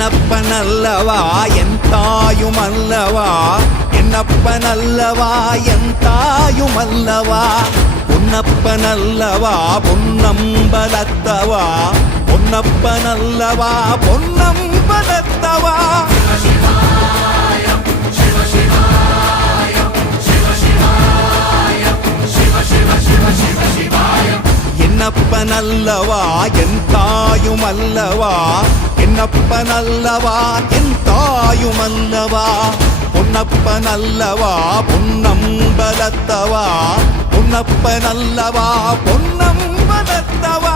என்னப்பனல்லவா என் தாயுமல்லவா என்னப்பனல்லவா என் தாயுமல்லவா பொன்னப்பனல்லவா பொன்னம்பலத்தவா பொன்னப்பனல்லவா பொன்னம்பலத்தவா என்னப்பனல்லவா என் தாயுமல்லவா என்னப்பனல்லவா என் தாயுமல்லவா பொன்னப்பனல்லவா பொன்னம்பலத்தவா பொன்னப்பனல்லவா பொன்னம்பலத்தவா